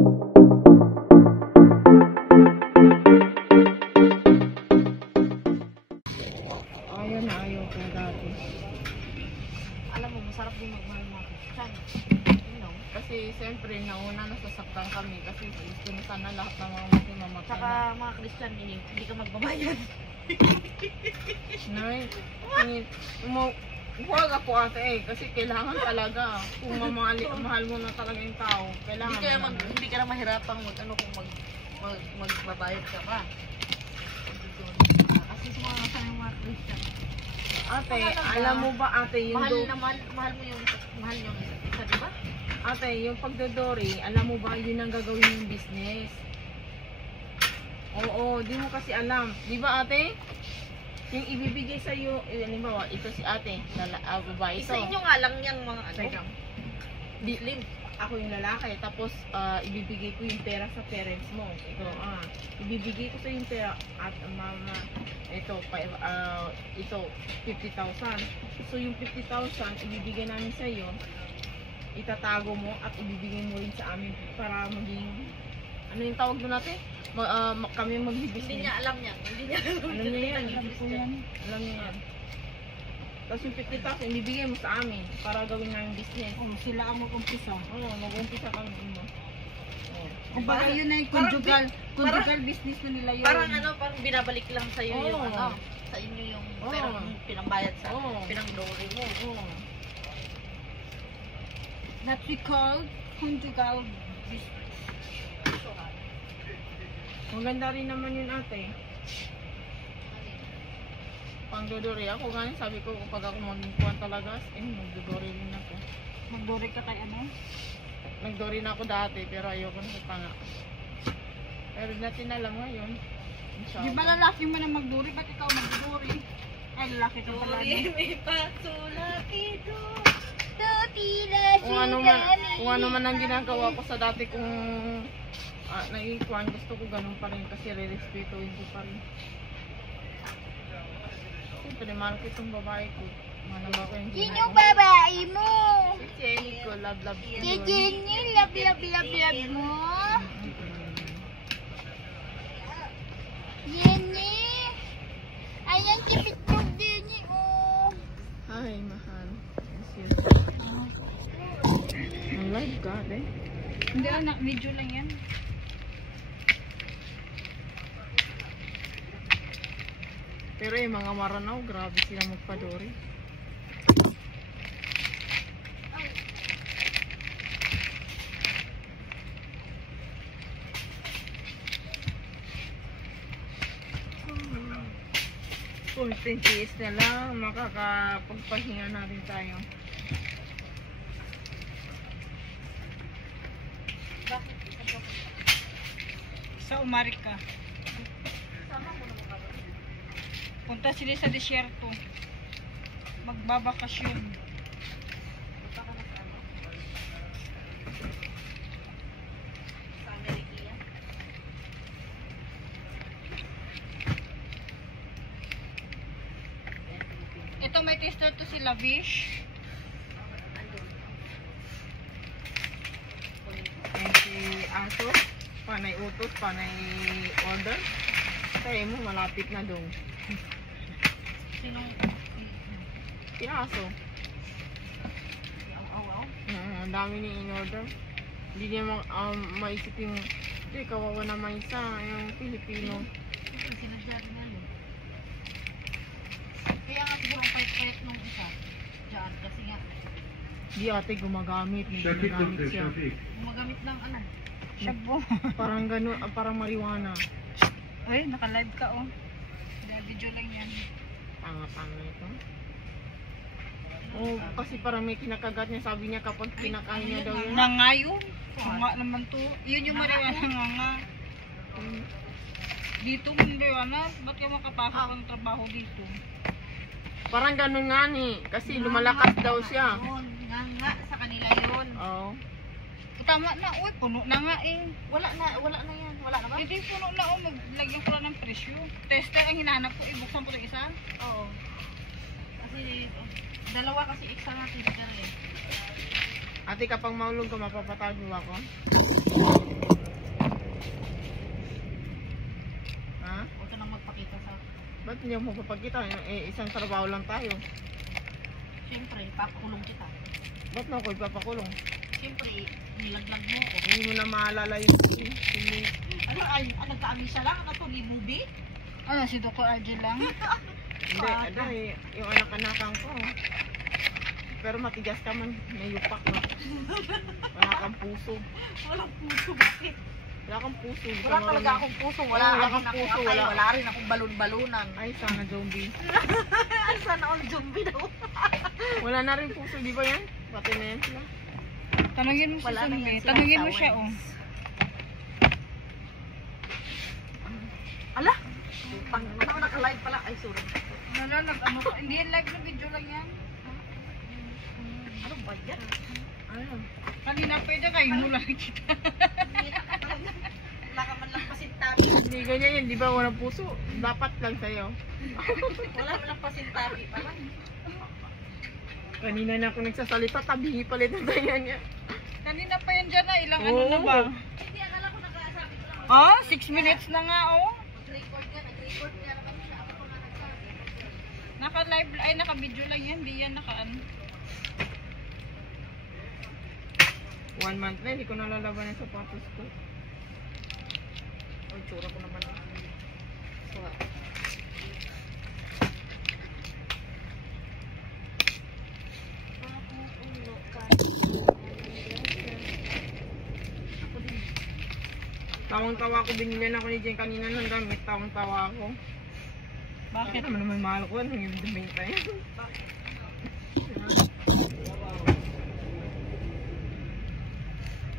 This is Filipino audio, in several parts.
Ayaw na ayaw ko dati. Alam mo, masarap din magmahal mga Christian. You know? Kasi siyempre nauna nasasaktan kami kasi gusto na sana lahat ng mga mamatay Saka na. mga Christian, hindi ka magbabayad. Nay, huwag ako ate kasi kailangan talaga. Kung mahal mo na talaga yung tao, kailangan Hindi ka na mahirapang magbabayad ka pa. Kasi sa mga Christian. Ate, alam mo ba ate yung mahal mo yung isa, di ba? ate, yung pagdodori, alam mo ba yun ang gagawin yung business? Oo, di mo kasi alam. Di ba ate? Yung ibibigay sa iyo, halimbawa, ito si ate, babae ito. Isa inyo nga lang yan mga Teka. Ako yung lalaki, tapos ibibigay ko yung pera sa parents mo. Ito, ibibigay ko sa yung pera at mama, ito 50,000. So yung 50,000 ibibigay namin sa iyo, itatago mo at ibibigay mo rin sa amin para maging ano yung tawag doon natin? Kami mag-business. Hindi niya alam yan. Hindi niya alam niya yan. Alam niya yan. Tapos yung 50,000 ibibigay mo sa amin para gawin namin business. Sila ang mag-umpisa. Oo, mag-umpisa kami. Kung baga yun na yung conjugal business na nila yun. Parang parang binabalik lang sa iyo yung Oo. sa inyo yung pera pinambayad sa Oo. pinang-dori mo. Oo. That we call conjugal business. Maganda rin naman yun ate. Pangdodori ako, ganyan sabi ko kapag ako magkuhan talaga, magdodori rin ako. Magdori ka tayo ano? Nagdori na ako dati pero ayoko na sa tanga. Pero natin na lang ngayon. Di ba lalaki mo na magdori? Ba't ikaw magdori? Ay, lalaki ka pala. May pasulaki do. Kung ano man ang ginagawa ko sa dati kung nagikuhan, gusto ko ganun pa rin kasi re-respetuhin ko pa rin. Siyempre, mahal ko itong babae ko. Mahal ko yung Yun yung babae mo! Si Jenny ko, love ko Si yun. Jenny, love mo! Jenny! Ayan si Pitong Jenny, oh! Hi, mahal. Yes, yes. Ang live ka, eh. Hindi anak, video lang yan. Pero yung mga maranaw, grabe sila magpadori. Kung 20 years na lang, makakapagpahinga na rin tayo. Sa Umarika. Punta sila sa disyerto. Magbabakasyon. Sa Amerika. Ito may tester to si Lavish. And si Aso, panay utot, panay order. Kaya mo, malapit na dong. Sinong Si Aso. aw-aw? Ang dami ni in-order. Hindi niya maisip yung, kawawa naman isa, yung Pilipino. Sinadya na yun. Kaya nga siguro ang pait-pait nung isa. Diyan, kasi nga Di ate gumagamit, may gumagamit siya. gumagamit ng Shabu. Parang gano'n, parang marijuana. Ay, naka-live ka oh. Video lang yan. Tanga-tanga ito. Oh, kasi parang may kinakagat niya. Sabi niya kapag kinakain niya daw yun. Nga yun. Nga naman to. Yun yung marijuana nga. Dito mo marijuana. Ba't ka makapasok ang trabaho dito? Parang gano'n nga ni. Kasi lumalakas daw siya. Yun, nga sa kanila yun. Oo. Tama na. Uy, puno na nga eh. Wala na yan. Wala na ba? Hindi puno na oh. Maglagyan ko lang ng presyo. Tester ang hinahanap ko. Ibuksan ko ng isa. Oo. Kasi dalawa kasi extra natin dito eh. Ate, kapag maulog ka, mapapatag mo ako? magpapakita sa... Ba't hindi mo mapapagkita? Eh, isang trabaho lang tayo. Siyempre, papakulong kita. Ba't mo ako ipapakulong? Siyempre, nilaglag mo ako. Hindi mo na maalala yung Ano, nagka-amisa lang? Ano to, movie? Ano, si Dr. RJ lang? Hindi, ano eh, yung anak-anakan ko. Pero matigas ka man, may yupak no. Wala kang puso. Walang puso, bakit? Wala kang puso. Hindi ka Wala talaga marunong- akong puso. Oo, Wala, wala akong kang puso, puso. wala. Wala rin akong balon-balunan. Ay, sana zombie. Ay, sana all zombie daw. Wala na rin puso, di ba yan? Pati na yan sila. Tanungin mo si Wala na Sunmi. yan silang Tanungin mo sawan. siya, oh. Ala? Ano, naka-live pala. Ay, sorry. Ano, ano ka? Hindi yan live na video lang yan. Ano ba yan? Ano? Kanina pwede kayo mo lang kita. Wala ka man lang pasintabi. Hindi ganyan yan, di ba? Walang puso. Dapat lang sa'yo. Wala man lang pasintabi. Parang, Kanina na ako nagsasalita, tabihi palit na tayo niya. Kanina pa yan dyan na. Ilang ano na Oo. ba? hindi, akala ko nag-aasabi ko lang. Ah, 6 minutes na nga, oh. Nag-record ka naman siya. Ako pa nga nagsabi. Naka-live, ay naka-video lang yan. Hindi yan naka-ano. 1 month na, hindi ko nalalaban yung sapatos ko. Ay, tsura ko naman. So, Tawang-tawa ako, binilihan ako ni Jen kanina ng damit. Tawang-tawa ako. Bakit? Ano naman mahal ko, ano yung dumita yan?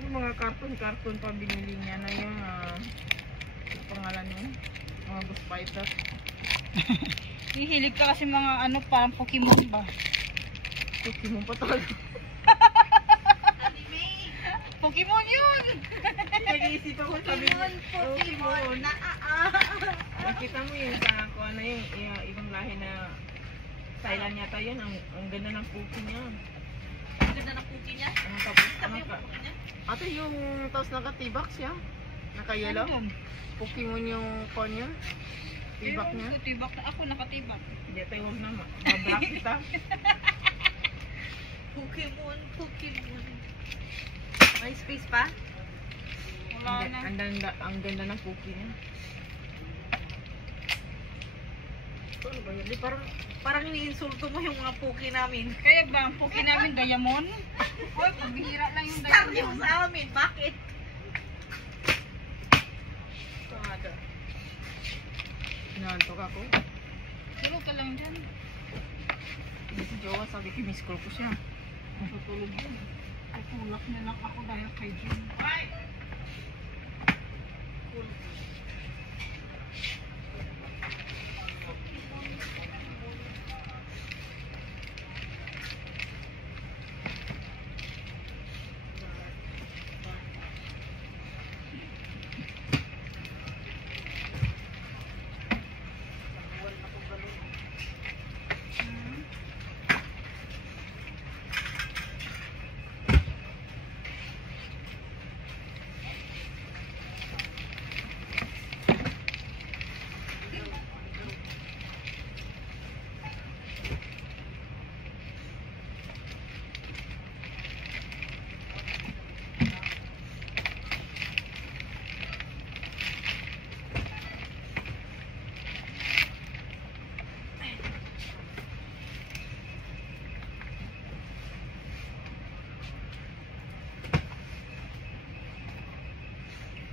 Yung mga cartoon pa binili niya na yung yung pangalan yun, mga Ghost Fighter. Hihilig ka kasi mga ano, parang Pokemon ba? Pokemon pa talaga. Pokemon yun! Nag-iisip ako sabi mo, Pokemon. Nakita mo yun sa kung ano yung ibang lahi na Thailand yata yun, ang ganda ng cookie niya. ang ganda ng cookie niya. Tapos Sabi yung cookie niya. ate yung tapos nakatibak siya, naka-yellow. Ano? Pokemon yung kon niya, tibak niya. Ewan ko, tibak na ako, nakatibak. Hindi tayo huwag na mabrak kita. Pokemon. May space pa? Wala na. Ang ganda ng cookie niya. Ano ba yun? Di, parang iniinsulto mo yung mga puki namin. Kaya ba, ang Poke namin, Diamond? Uy, pabihira lang yung Star yung Diamond. sa amin. Bakit? Kumada. Inaantok ako. Silo ka lang dyan. Hindi si Jowa, sabi ko, miss call ko siya. Matutulog dyan. Ay, tulak na lang ako dahil kay Jim.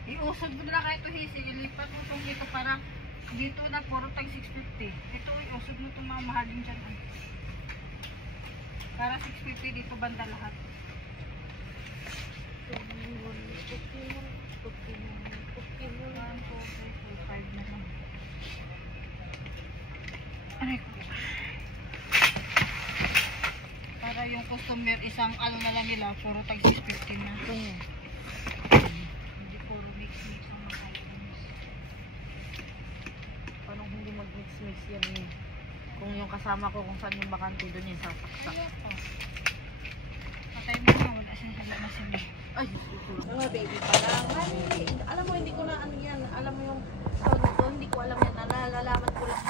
Iusog mo na kahit ito hisi, ilipat mo itong dito para dito na puro tag 650. Ito iusog mo itong mga mahal din dyan. Para 650 dito banda lahat. Pokemon. 1, 2, 3, 4, 5 na lang. Aray ko. Para yung customer isang ano na lang nila, puro tag 650 na. Hindi puro mix-mix ang mga items. Paano hindi mag-mix-mix yan eh? Kung yung kasama ko, kung saan yung bakante doon yung sasaksak. Wala pa. Patay mo na, wala siya na sila. Ay, baby pa lang. Ay, alam mo, hindi ko na ano yan. Alam mo yung tawag ito, hindi ko alam yan. Nalalaman ko lang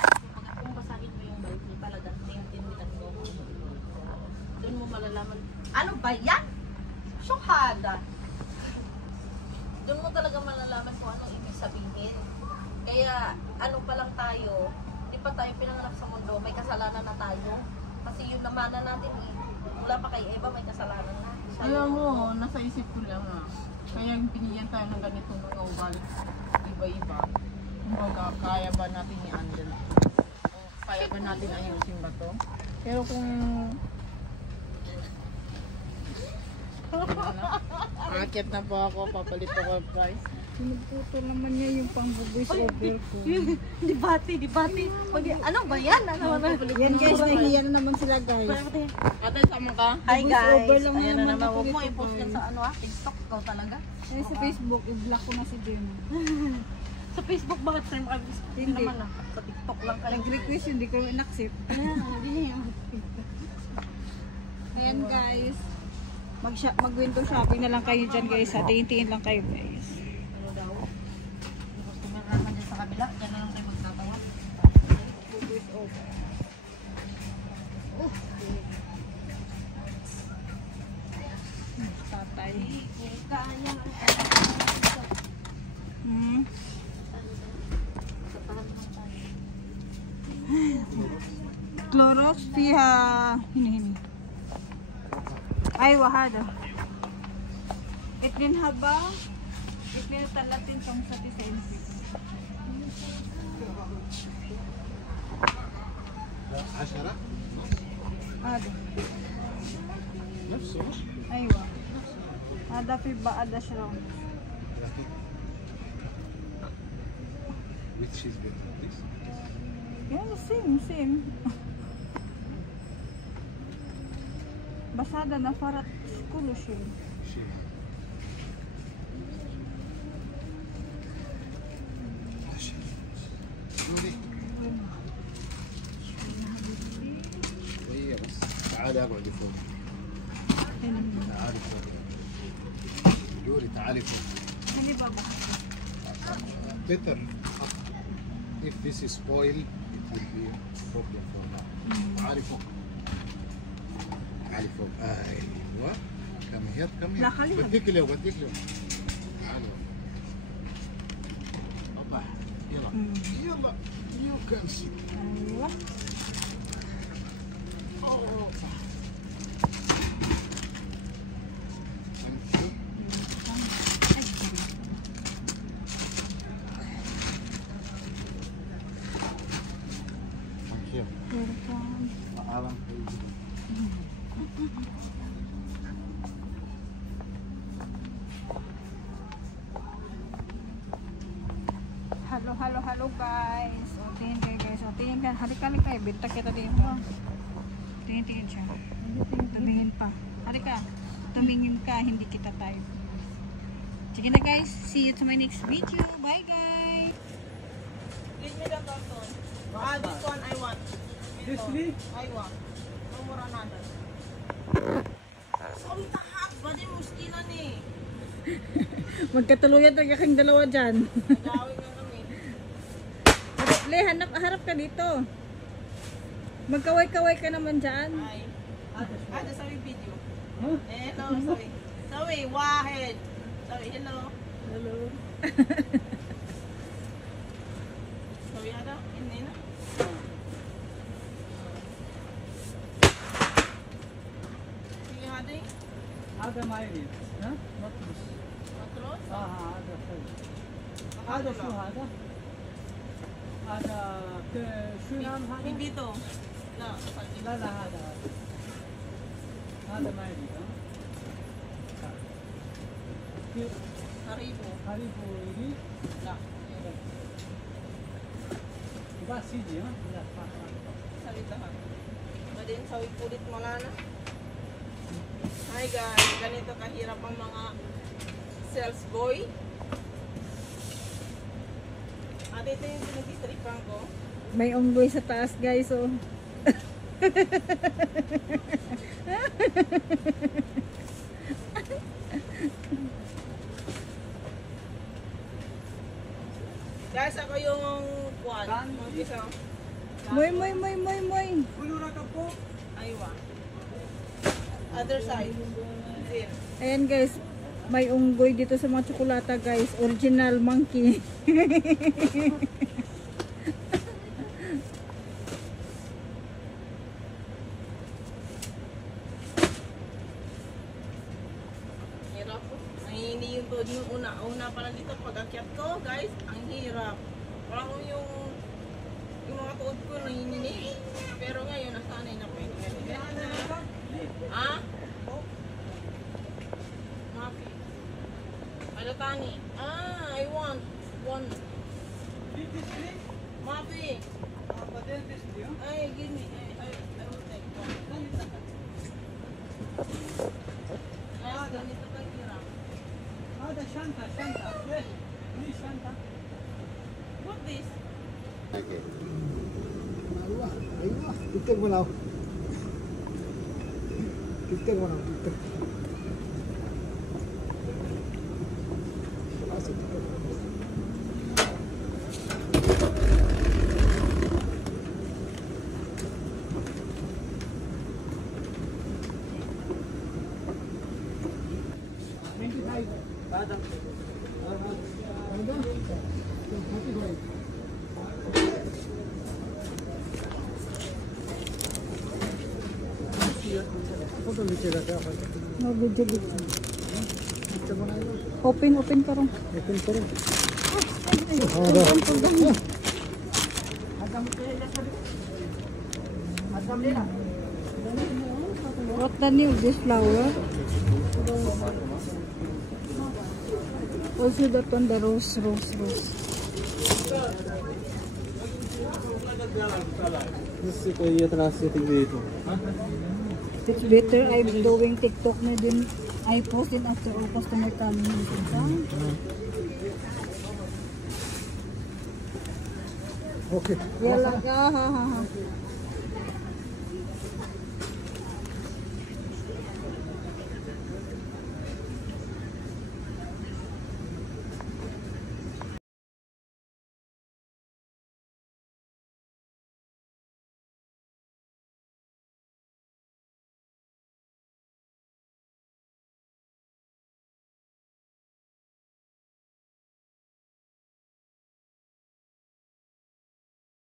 kung basahin mo yung Bible talagang tintindihan mo. Doon mo malalaman. Ano ba yan? Syuhada. Doon mo talaga malalaman kung ano ibig sabihin. Kaya ano pa lang tayo, di pa tayo pinanganak sa mundo, may kasalanan na tayo. Kasi yung namanan natin eh, mula pa kay Eva may kasalanan na. Alam mo, nasa isip ko lang kaya binigyan tayo ng ganito mga ugali iba-iba. Kumbaga, kaya ba natin i-handle? O kaya ba natin ayusin ba to? Pero kung racket na po ako, papalit ako ng price. Pinuputo naman niya yung pang-voice over ko. Debate. Ano ba yan? Yan guys, nahiya na naman sila guys. Ate, sama ka? Hi guys. Over lang Ayan na naman naman. ako Huwag mo dito, i-post yan guys. sa TikTok ko talaga. Eh, sa Facebook, i-block ko na si Jem. Sa Facebook bakit sir makag-post? Hindi. Naman na. Sa TikTok lang kayo. Nag-request yun, hindi ko in-accept. Ayan guys. Mag-window shopping na lang kayo dyan guys. Ha? Tingin-tingin lang kayo guys. Ano daw? Customer naman dyan sa kabila. Diyan na lang tayo magtatawa. Voice over. Tatay. Kaya. Hmm. Clorox fiha hini. أيوة هذا 2 حبة 32 95 10 هذا نفسه أيوة هذا في بعض أشرار which is better this يعني سيم بس هذا نفرت كل شيء شيء شوفي شوية بس تعالي اقعدي فوق تعالي فوق دوري تعالي فوق هني بابا better if this is spoiled it will be a problem for now تعالي فوق تعالي فوق ايوه كم هير كم لا، خليها. بديك له تعالي الله يلا يلا you can see أيوة Thank you. Thank you. Paalam kayo. Hello guys. O, tingin kayo guys. O, tingin ka. Halika kayo. Binta kita din. Tingin siya. Tumingin pa. Halika. Tumingin ka. Hindi kita type. Sige na guys. See you to my next video. Bye guys. Give me the carton. This one I want. This one I want. No more another. Sorry, tahap. Badi muskilan eh. Magkatuluyan talaga kang dalawa dyan. Gawin nga kami. Le, harap ka dito. Magkaway-kaway ka naman dyan. Ay. Ada sawi video. Hello, sawi. Sawi, wahed. Sawi, hello. Hello. Sawi, ada? Ini na. Sige, hadi. هذا ما يريد ها مطمس Matros? هذا حلو هذا شو هذا هذا شو نام هذا Hindi to. Na, لا لا هذا هذا ما يريد ها Haribo. حريفه يريد Na. بس يجي ها لا Salitahan. Madin, sawi kulit mo na na. Hi guys, ganito kahirap ang mga sales boy. At ito yung pinag-istripan ko. May unggoy sa taas guys, oh. Guys, ako yung kwan. Isa. Moy, moy, moy, moy, moy. Aywa. Other side. Zin. Ayan guys, may unggoy dito sa mga tsokolata guys. Original monkey. Hirap po. Ang hini yung todo yung una. Una pa lang dito pag akyat ko, guys. Ang hirap. Parang yung mga tuod ko nanginginig. Pero ngayon, nasanay na po yun. Ha? Mapi. Ano tani? I want one. Mapi. Ay, give me. I will take one. Ay, ganito ka hirap. هذا شنطة ليش؟ ليش شنطة؟ What this? ايوه ايوه تكتب منه تكتب منه تكتب خلاص تكتب هذا फोटो नीचे रखा है No, video, video. Open, open ka ron. Open करो What the name of this flower? Also that one, the rose. इससे कोई ये तरह से टिक It's better I'm doing TikTok na din. I post it after all customer coming. Okay Yeah, like, ha.